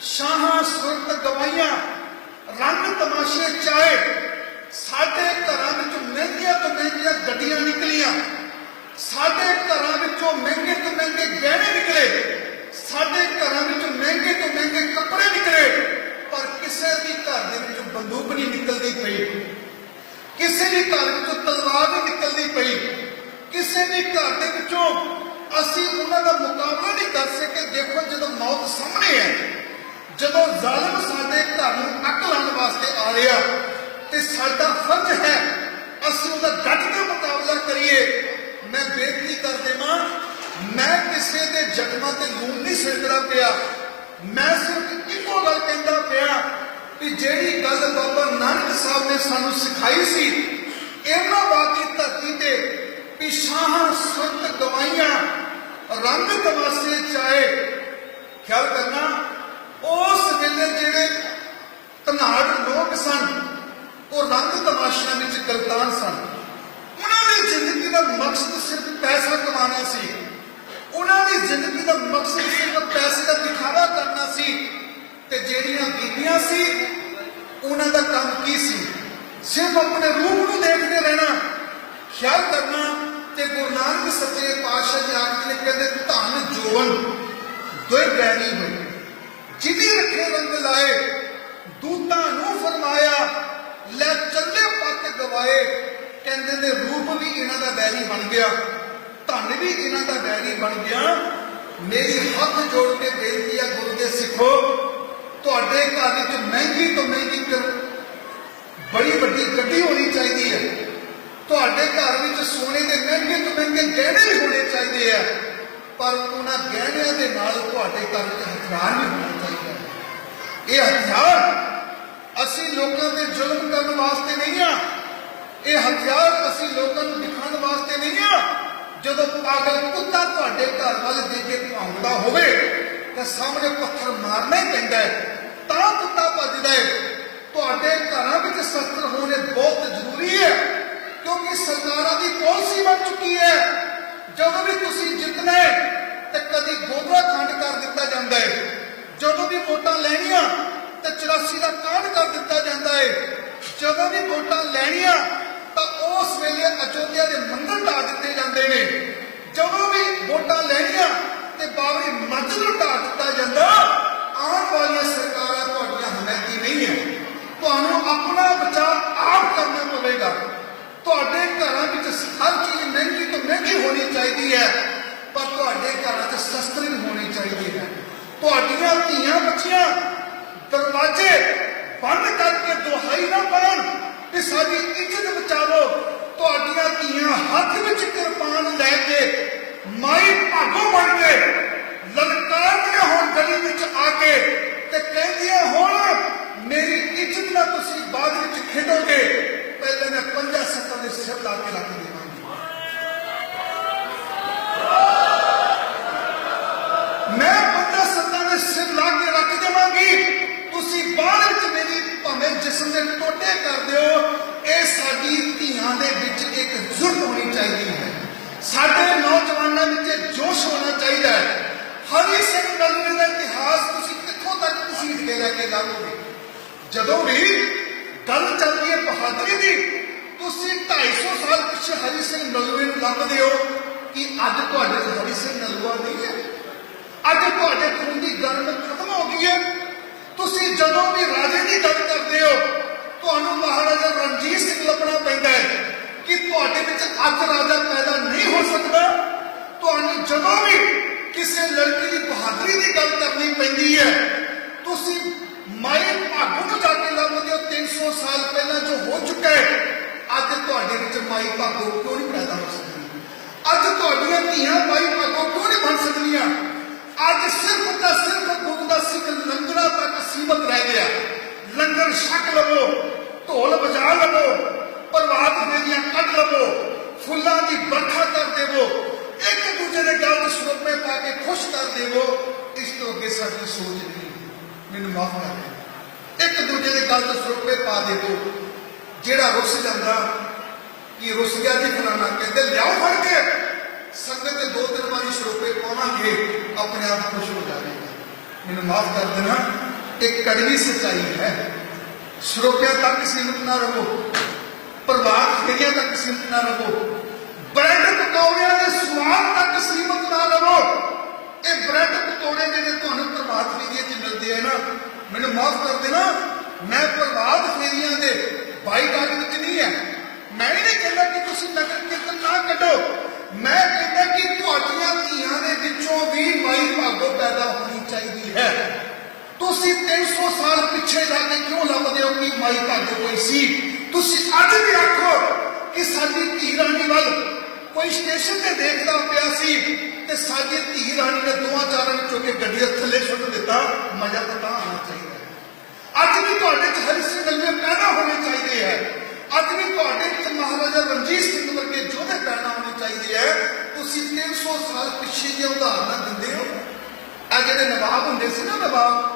ਸ਼ਾਹਾਂ, ਸੁਰਤ ਗਵਾਈਆਂ ਰੰਗ ਤਮਾਸ਼ੇ ਚਾਏ, ਸਾਡੇ ਘਰਾਂ ਵਿੱਚੋਂ ਮਹਿੰਗੀਆਂ ਤੋਂ ਮਹਿੰਗੀਆਂ ਗੱਡੀਆਂ ਨਿਕਲੀਆਂ। ਸਾਡੇ ਘਰਾਂ ਵਿੱਚੋਂ ਮਹਿੰਗੇ ਤੋਂ ਮਹਿੰਗੇ ਗਹਿਣੇ ਨਿਕਲੇ। ਸਾਡੇ ਘਰਾਂ ਵਿੱਚੋਂ ਮਹਿੰਗੇ ਤੋਂ ਮਹਿੰਗੇ ਕੱਪੜੇ ਨਿਕਲੇ। ਪਰ ਕਿਸੇ ਵੀ ਘਰ ਦੇ ਵਿੱਚੋਂ ਬੰਦੂਕ ਨਹੀਂ ਨਿਕਲਦੀ ਪਈ। ਕਿਸੇ ਵੀ ਘਰ ਵਿੱਚੋਂ ਤਲਵਾਰ ਨਹੀਂ ਨਿਕਲਦੀ ਪਈ ਕਿਸੇ ਵੀ ਘਰ ਦੇ ਵਿੱਚੋਂ ਅਸੀਂ ਉਹਨਾਂ ਦਾ ਮੁਕਾਬਲਾ ਨਹੀਂ ਕਰ ਸਕੇ ਦੇਖੋ ਜਦੋਂ ਮੌਤ ਸਾਹਮਣੇ ਹੈ ਜਦੋਂ ਜ਼ਾਲਮ ਸਾਡੇ ਘਰ ਨੂੰ ਅੱਗ ਲਾਉਣ ਵਾਸਤੇ ਆ ਰਿਹਾ ਤੇ ਸਾਡਾ ਫਰਜ਼ ਹੈ ਅਸੀਂ ਉਹਦਾ ਡਟ ਕੇ ਮੁਕਾਬਲਾ ਕਰੀਏ ਮੈਂ ਬੇਨਤੀ ਕਰ ਦੇਵਾਂ ਮੈਂ ਕਿਸੇ ਦੇ ਜ਼ਖਮਾਂ ਨਹੀਂ ਸਿਰਕਦਾ ਪਿਆ। ਮੈਂ ਸਿਰਫ ਇੱਕੋ ਗੱਲ ਕਹਿੰਦਾ ਪਿਆ ਕਿ ਜਿਹੜੀ ਗੱਲ ਬਾਬਾ ਨਾਨਕ ਸਾਹਿਬ ਨੇ ਸਾਨੂੰ ਸਿਖਾਈ ਸੀ, ਇਹਨਾਂ ਬਾਕੀ ਧਰਤੀ ਤੇ ਕਿ ਸੁਰਤ ਗਵਾਈਆਂ ਰੰਗ ਤਮਾਸ਼ੇ ਚਾਏ। ਖਿਆਲ ਕਰਨਾ, ਉਸ ਵੇਲੇ ਜਿਹੜੇ ਧਨਾੜ ਲੋਕ ਸਨ, ਉਹ ਰੰਗ ਤਮਾਸ਼ਿਆਂ ਵਿੱਚ ਗਰਦਾਨ ਸਨ। ਉਹਨਾਂ ਦੀ ਜ਼ਿੰਦਗੀ ਦਾ ਮਕਸਦ ਸਿਰਫ ਪੈਸਾ ਕਮਾਉਣਾ ਸੀ। ਦਾ ਮਕਸਦ ਸਿਰਫ ਪੈਸੇ ਦਾ ਦਿਖਾਵਾ ਕਰਨਾ ਸੀ ਤੇ ਜਿਹੜੀਆਂ ਬੀਬੀਆਂ ਸੀ, ਉਹਨਾਂ ਦਾ ਕੰਮ ਕੀ ਸੀ? ਸਿਰਫ ਆਪਣੇ ਰੂਪ ਨੂੰ ਦੇਖਦੇ ਰਹਿਣਾ, ਖਿਆਲ ਕਰਨਾ ਤੇ ਗੁਰੂ ਨਾਨਕ ਸੱਚੇ ਪਾਤਸ਼ਾਹ ਜੀ ਆਖਦੇ ਨੇ, ਕਹਿੰਦੇ, ਧੰਨ ਜੋਵਨ ਦੋਇ ਗੈਰੀ ਹੋਏ ਜਿਨੀ ਰੱਖੇ ਰੰਗ ਲਾਏ, ਦੂਤਾਂ ਨੂੰ ਫਰਮਾਇਆ, ਲੈ ਚੱਲੇ ਪੱਤ ਗਵਾਏ। ਕਹਿੰਦੇ ਨੇ, ਰੂਪ ਵੀ ਇਹਨਾਂ ਦਾ ਬੈਰੀ ਬਣ ਗਿਆ, ਧਨ ਵੀ ਇਹਨਾਂ ਦਾ ਬੈਰੀ ਬਣ ਗਿਆ ਮੇਰੀ ਹੱਥ ਜੋੜ ਕੇ ਬੇਨਤੀ ਆ ਗੁਰੂ ਦੇ ਸਿੱਖੋ, ਤੁਹਾਡੇ ਘਰ ਵਿੱਚ ਮਹਿੰਗੀ ਤੋਂ ਮਹਿੰਗੀ ਬੜੀ ਵੱਡੀ ਗੱਡੀ ਹੋਣੀ ਚਾਹੀਦੀ ਹੈ। ਤੁਹਾਡੇ ਘਰ ਵਿੱਚ ਸੋਨੇ ਦੇ ਮਹਿੰਗੇ ਤੋਂ ਮਹਿੰਗੇ ਗਹਿਣੇ ਵੀ ਹੋਣੇ ਚਾਹੀਦੇ ਆ। ਪਰ ਉਹਨਾਂ ਗਹਿਣਿਆਂ ਦੇ ਨਾਲ ਤੁਹਾਡੇ ਘਰ ਵਿੱਚ ਹਥਿਆਰ ਵੀ ਹੋਣਾ ਚਾਹੀਦਾ ਇਹ ਹਥਿਆਰ ਅਸੀਂ ਲੋਕਾਂ ਤੇ ਜ਼ੁਲਮ ਕਰਨ ਵਾਸਤੇ ਨਹੀਂ ਆ। ਇਹ ਹਥਿਆਰ ਅਸੀਂ ਲੋਕਾਂ ਨੂੰ ਦਿਖਾਉਣ ਵਾਸਤੇ ਨਹੀਂ ਆ। ਜਦੋਂ ਪਾਗਲ ਕੁੱਤਾ ਤੁਹਾਡੇ ਘਰ ਵੱਲ ਦੇ ਕੇ ਭੌਂਕਦਾ ਹੋਵੇ, ਤਾਂ ਸਾਹਮਣੇ ਪੱਥਰ ਮਾਰਨਾ ਹੀ ਪੈਂਦਾ ਹੈ। ਤਾਂ ਕੁੱਤਾ ਭੱਜਦਾ ਹੈ। ਤੁਹਾਡੇ ਘਰਾਂ ਵਿੱਚ ਸ਼ਸਤਰ ਹੋਣੇ ਬਹੁਤ ਜ਼ਰੂਰੀ ਹੈ, ਕਿਉਂਕਿ ਸਰਕਾਰਾਂ ਦੀ ਪਾਲਿਸੀ ਬਣ ਚੁੱਕੀ ਹੈ। ਜਦੋਂ ਵੀ ਤੁਸੀਂ ਜਿੱਤਣਾ ਹੈ ਤੇ ਕਦੀ ਗੋਬਰਾ ਖੰਡ ਕਰ ਦਿੱਤਾ ਜਾਂਦਾ ਹੈ ਜਦੋਂ ਵੀ ਵੋਟਾਂ ਲੈਣੀਆਂ ਤੇ 84 ਦਾ ਕਾਂਡ ਕਰ ਦਿੱਤਾ ਜਾਂਦਾ ਹੈ ਜਦੋਂ ਵੀ ਵੋਟਾਂ ਲੈਣੀਆਂ ਤਾਂ ਉਸ ਵੇਲੇ ਅਯੋਧਿਆ ਦੇ ਮੰਦਰ ਢਾ ਦਿੱਤੇ ਜਾਂਦੇ ਨੇ ਜਦੋਂ ਵੀ ਵੋਟਾਂ ਲੈਣੀਆਂ ਤੇ ਬਾਬਰੀ ਮਸਜਿਦ ਨੂੰ ਢਾ ਦਿੱਤਾ ਜਾਂਦਾ ਆਉਣ ਵਾਲੀਆਂ ਸਰਕਾਰਾਂ ਤੁਹਾਡੀਆਂ ਹਮਾਇਤੀ ਨਹੀਂ ਹੈ ਤੁਹਾਨੂੰ ਆਪਣਾ ਬਚਾਅ ਆਪ ਕਰਨਾ ਪਵੇਗਾ ਤੁਹਾਡੇ ਘਰਾਂ ਵਿੱਚ ਹਰ ਚੀਜ਼ ਮਹਿੰਗੀ ਤੋਂ ਮਹਿੰਗੀ ਹੋਣੀ ਚਾਹੀਦੀ ਹੈ। ਪਰ ਤੁਹਾਡੇ ਘਰਾਂ 'ਚ ਸ਼ਸਤਰ ਵੀ ਹੋਣੇ ਚਾਹੀਦੇ ਹੈ ਤੁਹਾਡੀਆਂ ਧੀਆਂ ਬੱਚੀਆਂ ਦਰਵਾਜ਼ੇ ਬੰਦ ਕਰਕੇ ਦੁਹਾਈ ਨਾ ਪਾਉਣ ਕਿ ਸਾਡੀ ਇੱਜ਼ਤ ਬਚਾਵੋ। ਤੁਹਾਡੀਆਂ ਧੀਆਂ ਹੱਥ ਵਿੱਚ ਕਿਰਪਾਨ ਲੈ ਕੇ ਮਾਈ ਭਾਗੋ ਬਣ ਕੇ ਜਿਸਮ ਦੇ ਟੋਟੇ ਕਰ ਦਿਓ, ਇਹ ਸਾਡੀ ਧੀਆਂ ਦੇ ਵਿੱਚ ਇੱਕ ਜ਼ੁਰਤ ਹੋਣੀ ਚਾਹੀਦੀ ਹੈ। ਸਾਡੇ ਨੌਜਵਾਨਾਂ ਵਿੱਚ ਜੋਸ਼ ਹੋਣਾ ਚਾਹੀਦਾ ਹੈ। ਹਰੀ ਸਿੰਘ ਨਲਵੇ ਦਾ ਇਤਿਹਾਸ ਤੁਸੀਂ ਕਿੱਥੋਂ ਤੱਕ ਤੁਸੀਂ ਕੇ ਲੈ ਕੇ ਜਾਓਗੇ ਜਦੋਂ ਵੀ ਗੱਲ ਚੱਲਦੀ ਹੈ ਬਹਾਦਰੀ ਦੀ, ਤੁਸੀਂ 250 ਸਾਲ ਪਿੱਛੇ ਹਰੀ ਸਿੰਘ ਨਲਵੇ ਨੂੰ ਲੱਭਦੇ ਹੋ ਕਿ ਅੱਜ ਤੁਹਾਡੇ ਹਰੀ ਸਿੰਘ ਨਲਵਾ ਨਹੀਂ ਹੈ? ਅੱਜ ਤੁਹਾਡੇ ਖੂਨ ਦੀ ਗਰਮ ਖਤਮ ਹੋ ਗਈ ਹੈ। ਤੁਸੀਂ ਜਦੋਂ ਵੀ ਰਾਜੇ ਦੀ ਗੱਲ ਕਰਦੇ ਹੋ, ਤੁਹਾਨੂੰ ਮਹਾਰਾਜਾ ਰਣਜੀਤ ਸਿੰਘ ਲੱਭਣਾ ਪੈਂਦਾ ਹੈ ਕਿ ਤੁਹਾਡੇ ਵਿੱਚ ਅੱਜ ਰਾਜਾ ਪੈਦਾ ਨਹੀਂ ਹੋ ਸਕਦਾ। ਤੁਹਾਨੂੰ ਜਦੋਂ ਵੀ ਕਿਸੇ ਲੜਕੀ ਦੀ ਬਹਾਦਰੀ ਦੀ ਗੱਲ ਕਰਨੀ ਪੈਂਦੀ ਹੈ, ਤੁਸੀਂ ਮਾਈ ਭਾਗੋ ਨੂੰ ਜਾ ਕੇ ਲੱਭਦੇ ਹੋ 300 ਸਾਲ ਪਹਿਲਾਂ ਜੋ ਹੋ ਚੁੱਕਾ ਹੈ, ਅੱਜ ਤੁਹਾਡੇ ਵਿੱਚ ਮਾਈ ਭਾਗੋ ਕਿਉਂ ਨਹੀਂ ਪੈਦਾ ਹੋ ਸਕਦੀ? ਅੱਜ ਤੁਹਾਡੀਆਂ ਧੀਆਂ ਮਾਈ ਭਾਗੋ ਕਿਉਂ ਨਹੀਂ ਬਣ ਸਕਦੀਆਂ? ਅੱਜ ਸਿਰਫ ਤਾਂ ਸਿਰਫ ਗੁਰੂ ਦਾ ਸਿੱਖ ਲੰਗਰਾਂ ਤੱਕ ਸੀਮਤ ਰਹਿ ਗਿਆ ਲੰਗਰ ਛਕ ਲਵੋ ਢੋਲ ਵਜਾ ਲਵੋ ਪ੍ਰਵਾਦ ਮੇਰੀਆਂ ਕੱਢ ਲਵੋ ਫੁੱਲਾਂ ਦੀ ਵਰਖਾ ਕਰ ਦੇਵੋ ਇੱਕ ਦੂਜੇ ਦੇ ਗਲ 'ਚ ਸਰੋਪੇ ਪਾ ਕੇ ਖੁਸ਼ ਕਰ ਦੇਵੋ ਇਸ ਤੋਂ ਅੱਗੇ ਸਾਡੀ ਸੋਚ ਨਹੀਂ ਮੈਨੂੰ ਮਾਫ ਕਰ ਦੇ ਇੱਕ ਦੂਜੇ ਦੇ ਗਲ 'ਚ ਸਰੋਪੇ ਪਾ ਦੇਵੋ ਜਿਹੜਾ ਰੁੱਸ ਜਾਂਦਾ ਕਿ ਰੁੱਸ ਗਿਆ ਜੀ ਫਲਾਣਾ ਕਹਿੰਦੇ ਲਿਆਓ ਫੜ ਕੇ ਸੰਗਤ ਦੇ ਦੋ ਤਿੰਨ ਵਾਰੀ ਸਰੋਪੇ ਪਾਵਾਂਗੇ ਆਪਣੇ ਆਪ ਖੁਸ਼ ਹੋ ਜਾਵੇਗਾ ਮੈਨੂੰ ਮਾਫ ਕੜਵੀ ਸੱਚਾਈ ਹੈ। ਸਰੋਪਿਆਂ ਤੱਕ ਸੀਮਿਤ ਨਾ ਰਹੋ। ਪ੍ਰਭਾਤ ਫੇਰੀਆਂ ਤੱਕ ਸੀਮਿਤ ਨਾ ਰਹੋ। ਬ੍ਰੈਡ ਪਕੌੜਿਆਂ ਦੇ ਸਵਾਦ ਤੱਕ ਸੀਮਿਤ ਨਾ ਰਹੋ। ਇਹ ਬ੍ਰੈਡ ਪਕੌੜੇ ਜਿਹੜੇ ਤੁਹਾਨੂੰ ਪ੍ਰਭਾਤ ਫੇਰੀਆਂ 'ਚ ਮਿਲਦੇ ਆ ਨਾ, ਮੈਨੂੰ ਮਾਫ ਕਰ ਦੇਣਾ। ਮੈਂ ਪ੍ਰਭਾਤ ਫੇਰੀਆਂ ਦੇ ਬਾਈ ਡਾਕ ਵਿੱਚ ਨਹੀਂ ਹੈ ਮੈਂ ਇਹ ਨਹੀਂ ਕਹਿੰਦਾ ਕਿ ਤੁਸੀਂ ਨਗਰ ਕੀਰਤਨ ਨਾ ਕੱਢੋ। ਮੈਂ ਕਹਿੰਦਾ ਕਿ ਤੁਹਾਡੀਆਂ ਧੀਆਂ ਦੇ ਵਿੱਚੋਂ ਵੀ ਮਾਈ ਭਾਗੋ ਪੈਦਾ ਹੋਣੀ ਚਾਹੀਦੀ ਹੈ। ਤੁਸੀਂ 300 ਸਾਲ ਪਿੱਛੇ ਜਾ ਕੇ ਕਿਉਂ ਲੱਭਦੇ ਹੋ ਕਿ ਮਾਈ ਭਾਗੋ ਕੋਈ ਸੀ? ਤੁਸੀਂ ਅੱਜ ਵੀ ਆਖੋ ਕਿ ਸਾਡੀ ਧੀ ਰਾਣੀ ਵੱਲ ਕੋਈ ਸਟੇਸ਼ਨ ਤੇ ਦੇਖਦਾ ਪਿਆ ਸੀ ਤੇ ਸਾਡੀ ਧੀ ਰਾਣੀ ਨੇ ਦੋਵਾਂ ਚਾਰਾਂ ਵਿੱਚੋਂ ਕੇ ਗੱਡੀ ਦੇ ਥੱਲੇ ਸੁੱਟ ਦਿੱਤਾ। ਮਜ਼ਾ ਤਾਂ ਆਉਣਾ ਚਾਹੀਦਾ ਅੱਜ ਵੀ ਤੁਹਾਡੇ ਚ ਹਰੀ ਸਿੰਘ ਨਲਵੇ ਪੈਦਾ ਹੋਣੇ ਚਾਹੀਦੇ ਹੈ। ਅੱਜ ਵੀ ਤੁਹਾਡੇ ਵਿੱਚ ਮਹਾਰਾਜਾ ਰਣਜੀਤ ਸਿੰਘ ਵਰਗੇ ਯੋਧੇ ਪੈਦਾ ਹੋਣੇ ਚਾਹੀਦੇ ਹੈ। ਤੁਸੀਂ 300 ਸਾਲ ਪਿੱਛੇ ਦੀਆਂ ਉਦਾਹਰਨਾਂ ਦਿੰਦੇ ਹੋ। ਆ ਜਿਹੜੇ ਨਵਾਬ ਹੁੰਦੇ ਸੀ ਨਾ ਨਵਾਬ